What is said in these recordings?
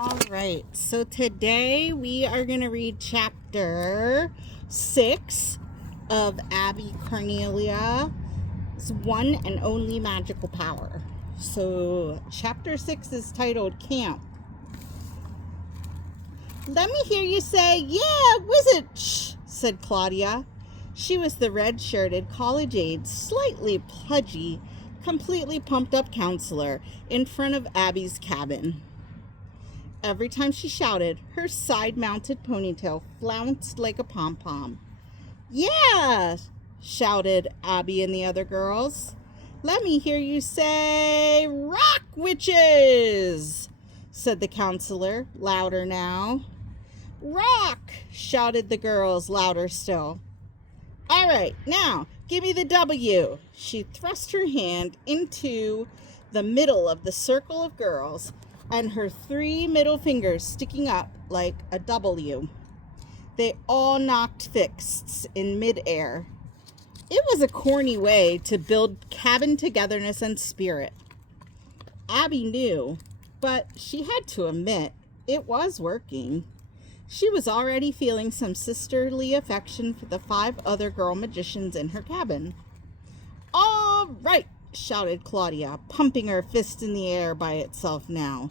All right, so today we are going to read chapter 6 of Abby Carnelia's One and Only Magical Power. So chapter 6 is titled Camp. Let me hear you say, "Yeah, wizard," said Claudia. She was the red-shirted, college-age, slightly pudgy, completely pumped-up counselor in front of Abby's cabin. Every time she shouted, her side-mounted ponytail flounced like a pom-pom. "Yeah!" shouted Abby and the other girls. "Let me hear you say, 'Rock, witches!'" said the counselor, louder now. "Rock!" shouted the girls, louder still. "All right, now, give me the W." She thrust her hand into the middle of the circle of girls, and her 3 middle fingers sticking up like a W. They all knocked fists in midair. It was a corny way to build cabin togetherness and spirit. Abby knew, but she had to admit it was working. She was already feeling some sisterly affection for the 5 other girl magicians in her cabin. "All right," shouted Claudia, pumping her fist in the air by itself now.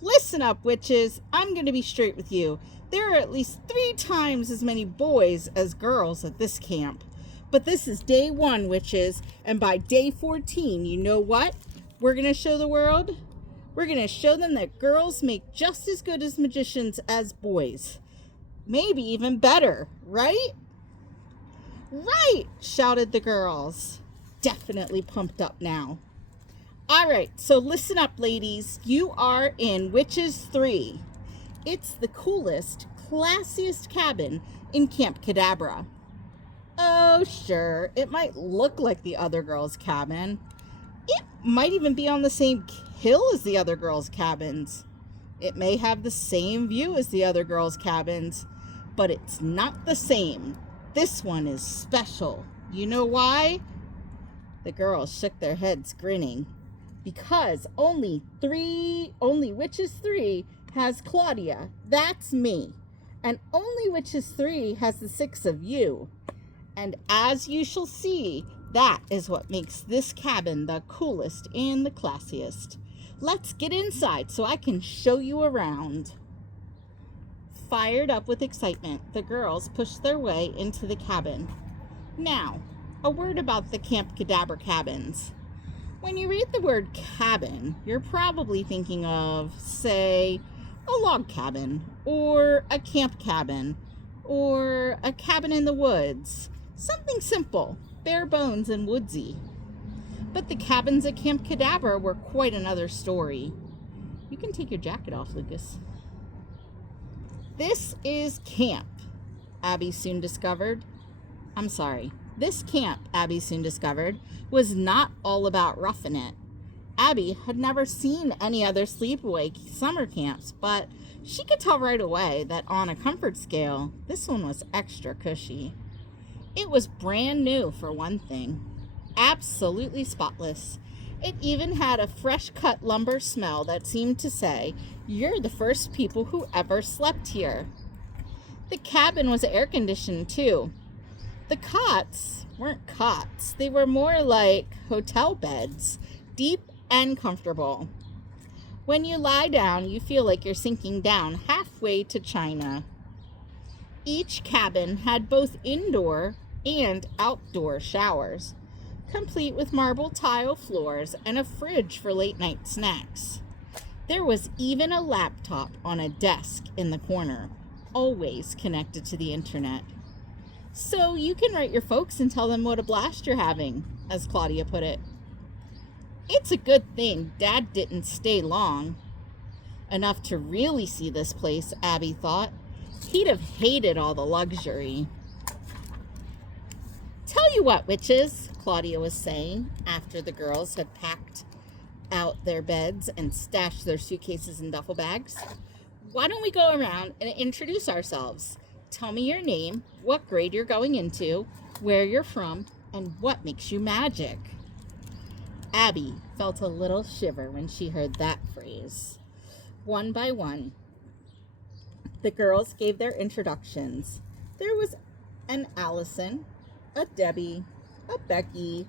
"Listen up, witches. I'm going to be straight with you. There are at least 3 times as many boys as girls at this camp. But this is day 1, witches, and by day 14, you know what we're going to show the world? We're going to show them that girls make just as good as magicians as boys. Maybe even better, right?" "Right!" shouted the girls, definitely pumped up now. "All right, so listen up, ladies. You are in Witches 3. It's the coolest, classiest cabin in Camp Cadabra. Oh, sure, it might look like the other girls' cabin. It might even be on the same hill as the other girls' cabins. It may have the same view as the other girls' cabins, but it's not the same. This one is special. You know why?" The girls shook their heads, grinning. "Because only Witches 3 has Claudia. That's me. And only Witches 3 has the 6 of you. And as you shall see, that is what makes this cabin the coolest and the classiest. Let's get inside so I can show you around." Fired up with excitement, the girls pushed their way into the cabin. Now, a word about the Camp Cadabra cabins. When you read the word cabin, you're probably thinking of, say, a log cabin, or a camp cabin, or a cabin in the woods. Something simple, bare bones and woodsy. But the cabins at Camp Cadabra were quite another story. You can take your jacket off, Lucas. This camp, Abby soon discovered, was not all about roughing it. Abby had never seen any other sleepaway summer camps, but she could tell right away that on a comfort scale, this one was extra cushy. It was brand new, for one thing. Absolutely spotless. It even had a fresh-cut lumber smell that seemed to say, "You're the first people who ever slept here." The cabin was air-conditioned, too. The cots weren't cots. They were more like hotel beds, deep and comfortable. When you lie down, you feel like you're sinking down halfway to China. Each cabin had both indoor and outdoor showers, complete with marble tile floors and a fridge for late-night snacks. There was even a laptop on a desk in the corner, always connected to the internet. "So you can write your folks and tell them what a blast you're having," as Claudia put it. It's a good thing Dad didn't stay long enough to really see this place, Abby thought. He'd have hated all the luxury. "Tell you what, witches," Claudia was saying after the girls had packed out their beds and stashed their suitcases and duffel bags. "Why don't we go around and introduce ourselves? Tell me your name, what grade you're going into, where you're from, and what makes you magic." Abby felt a little shiver when she heard that phrase. One by one, The girls gave their introductions. There was an Allison, a Debbie, a Becky,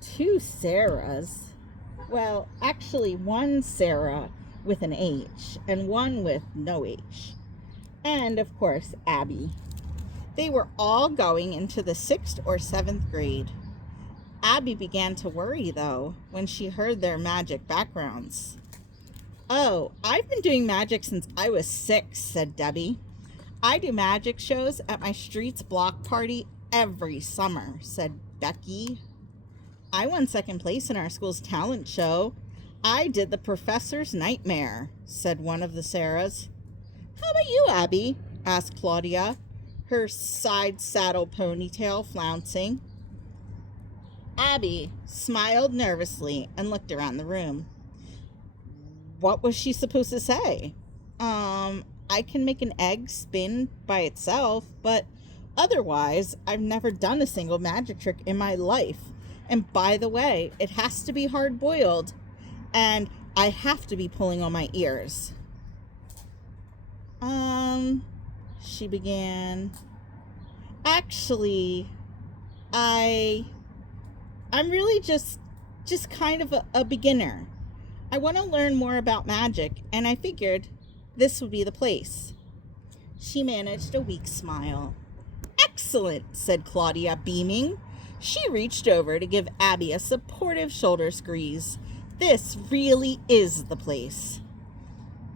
two Sarahs. Well, actually, one Sarah with an H and one with no H. And, of course, Abby. They were all going into the 6th or 7th grade. Abby began to worry, though, when she heard their magic backgrounds. "Oh, I've been doing magic since I was 6, said Debbie. "I do magic shows at my street's block party every summer," said Becky. "I won 2nd place in our school's talent show. I did the professor's nightmare," said one of the Sarahs. "How about you, Abby?" asked Claudia, her side saddle ponytail flouncing. Abby smiled nervously and looked around the room. What was she supposed to say? I can make an egg spin by itself, but otherwise, I've never done a single magic trick in my life. And by the way, it has to be hard-boiled, and I have to be pulling on my ears. She began. Actually, I'm really just kind of a beginner. I want to learn more about magic, and I figured this would be the place. She managed a weak smile. "Excellent," said Claudia, beaming. She reached over to give Abby a supportive shoulder squeeze. "This really is the place."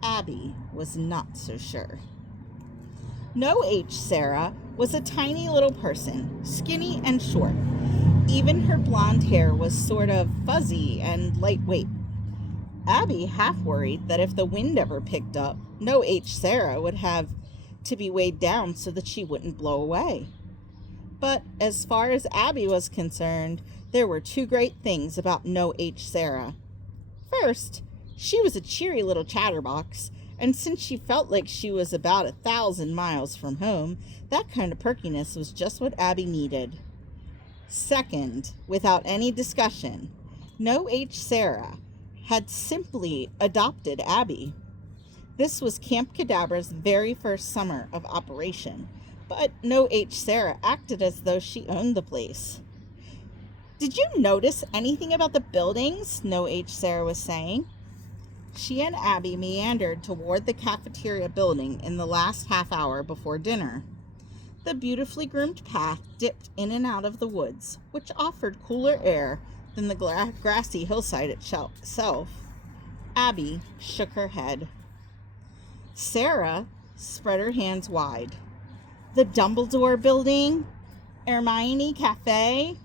Abby was not so sure. No H. Sarah was a tiny little person, skinny and short. Even her blonde hair was sort of fuzzy and lightweight. Abby half worried that if the wind ever picked up, no H. Sarah would have to be weighed down so that she wouldn't blow away. But as far as Abby was concerned, there were two great things about no H. Sarah. First, she was a cheery little chatterbox, and since she felt like she was about 1,000 miles from home, that kind of perkiness was just what Abby needed. Second, without any discussion, no H. Sarah had simply adopted Abby. This was Camp Cadabra's very first summer of operation, but no H. Sarah acted as though she owned the place. "Did you notice anything about the buildings?" no H. Sarah was saying. She and Abby meandered toward the cafeteria building in the last half hour before dinner. The beautifully groomed path dipped in and out of the woods, which offered cooler air than the grassy hillside itself. Abby shook her head. Sarah spread her hands wide. "The Dumbledore Building, Hermione Cafe,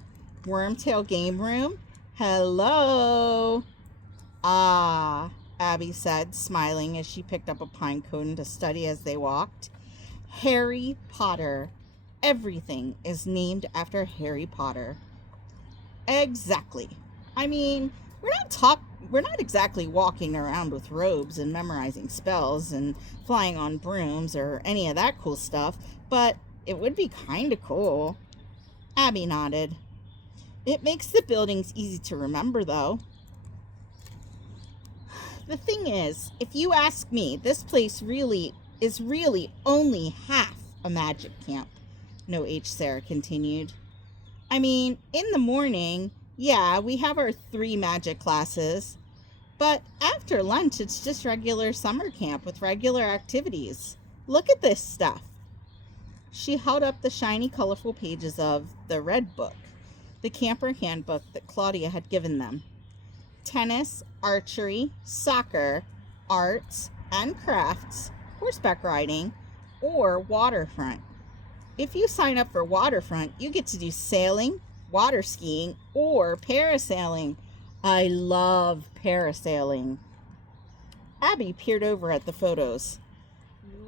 Wormtail Game Room. Hello." "Ah," Abby said, smiling as she picked up a pine cone to study as they walked. "Harry Potter. Everything is named after Harry Potter." "Exactly. I mean, we're not exactly walking around with robes and memorizing spells and flying on brooms or any of that cool stuff, but it would be kind of cool." Abby nodded. "It makes the buildings easy to remember, though." "The thing is, if you ask me, this place is really only half a magic camp," no H. Sarah continued. "I mean, in the morning, yeah, we have our 3 magic classes, but after lunch, it's just regular summer camp with regular activities. Look at this stuff." She held up the shiny, colorful pages of the Red Book, the camper handbook that Claudia had given them. Tennis, archery, soccer, arts and crafts, horseback riding, or waterfront. If you sign up for waterfront, you get to do sailing, water skiing, or parasailing. I love parasailing. Abby peered over at the photos.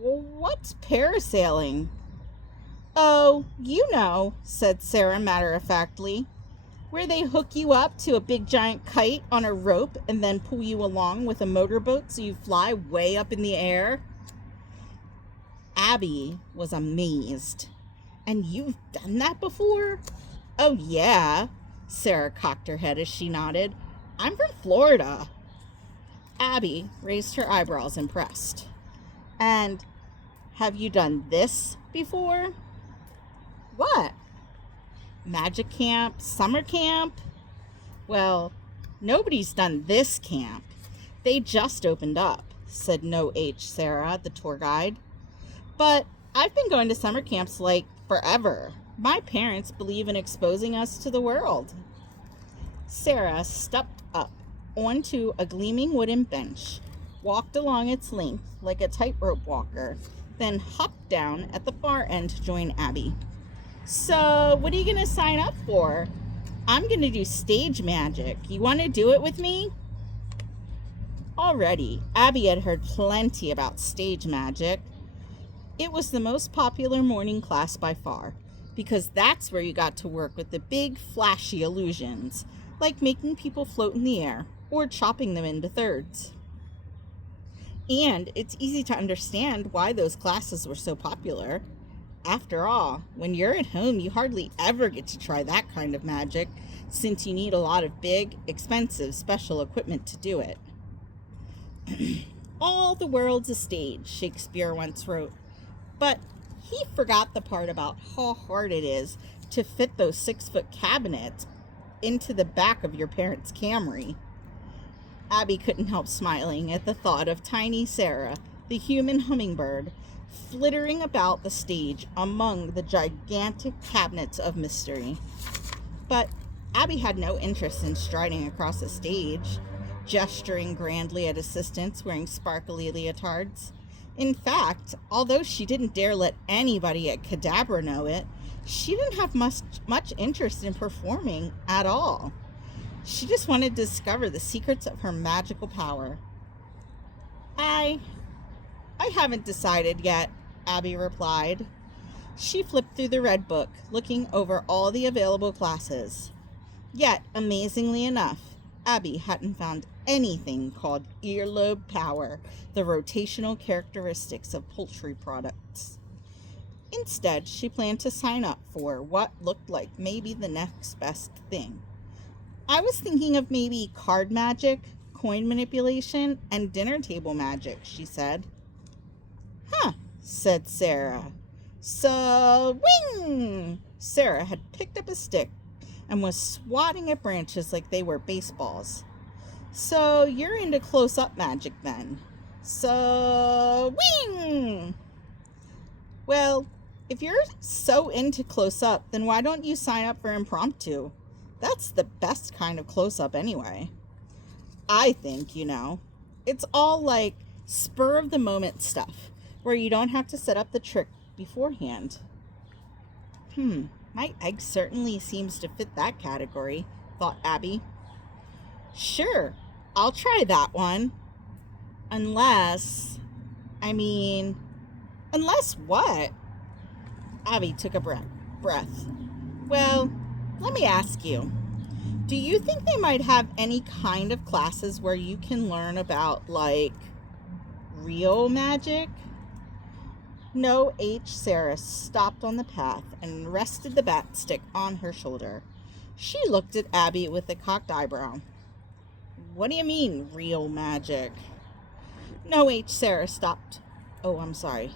"What's parasailing?" "Oh, you know," said Sarah matter-of-factly, "where they hook you up to a big giant kite on a rope and then pull you along with a motorboat so you fly way up in the air." Abby was amazed. "And you've done that before?" "Oh, yeah." Sarah cocked her head as she nodded. "I'm from Florida." Abby raised her eyebrows, impressed. "And have you done this before? What? Magic camp? Summer camp? Well, nobody's done this camp. They just opened up, said No H. Sarah, the tour guide. But I've been going to summer camps like forever. My parents believe in exposing us to the world. Sarah stepped up onto a gleaming wooden bench, walked along its length like a tightrope walker, then hopped down at the far end to join Abby. So, what are you going to sign up for? I'm going to do stage magic. You want to do it with me? Already, Abby had heard plenty about stage magic. It was the most popular morning class by far, because that's where you got to work with the big, flashy illusions, like making people float in the air or chopping them into thirds. And it's easy to understand why those classes were so popular. After all, when you're at home, you hardly ever get to try that kind of magic, since you need a lot of big, expensive, special equipment to do it. All the world's a stage, Shakespeare once wrote. But he forgot the part about how hard it is to fit those 6-foot cabinets into the back of your parents' Camry. Abby couldn't help smiling at the thought of tiny Sarah, the human hummingbird, flittering about the stage among the gigantic cabinets of mystery. But Abby had no interest in striding across a stage, gesturing grandly at assistants wearing sparkly leotards. In fact, although she didn't dare let anybody at Cadabra know it, she didn't have much interest in performing at all. She just wanted to discover the secrets of her magical power. I haven't decided yet, Abby replied. She flipped through the red book, looking over all the available classes. Yet, amazingly enough, Abby hadn't found anything called earlobe power, the rotational characteristics of poultry products. Instead, she planned to sign up for what looked like maybe the next best thing. I was thinking of maybe card magic, coin manipulation, and dinner table magic, she said. Huh, said Sarah. So, wing! Sarah had picked up a stick and was swatting at branches like they were baseballs. So, you're into close-up magic then. So, wing! Well, if you're so into close-up, then why don't you sign up for impromptu? That's the best kind of close-up anyway. I think, it's all like spur-of-the-moment stuff, where you don't have to set up the trick beforehand. My egg certainly seems to fit that category, thought Abby. Sure, I'll try that one. Unless what? Abby took a breath. Well, let me ask you. Do you think they might have any kind of classes where you can learn about, real magic? No H. Sarah stopped on the path and rested the bat stick on her shoulder. She looked at Abby with a cocked eyebrow. What do you mean, real magic? No H. Sarah stopped. Oh, I'm sorry.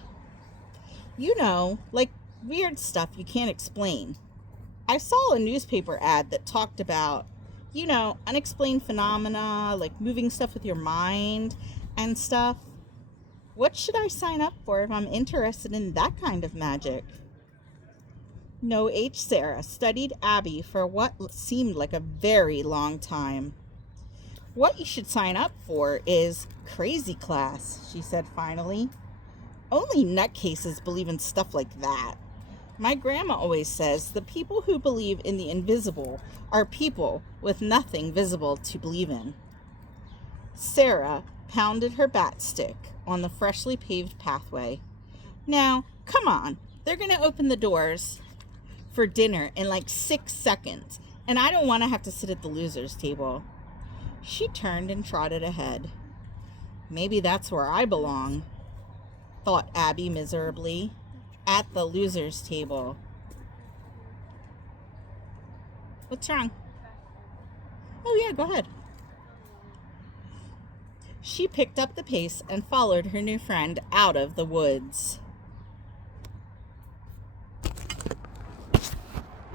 Like weird stuff you can't explain. I saw a newspaper ad that talked about, unexplained phenomena, like moving stuff with your mind and stuff. What should I sign up for if I'm interested in that kind of magic? No H. Sarah studied Abby for what seemed like a very long time. What you should sign up for is crazy class, she said finally. Only nutcases believe in stuff like that. My grandma always says the people who believe in the invisible are people with nothing visible to believe in. Sarah pounded her bat stick on the freshly paved pathway. Now, come on, they're going to open the doors for dinner in 6 seconds, and I don't want to have to sit at the loser's table. She turned and trotted ahead. Maybe that's where I belong, thought Abby miserably. At the loser's table. What's wrong? Oh yeah, go ahead. She picked up the pace and followed her new friend out of the woods.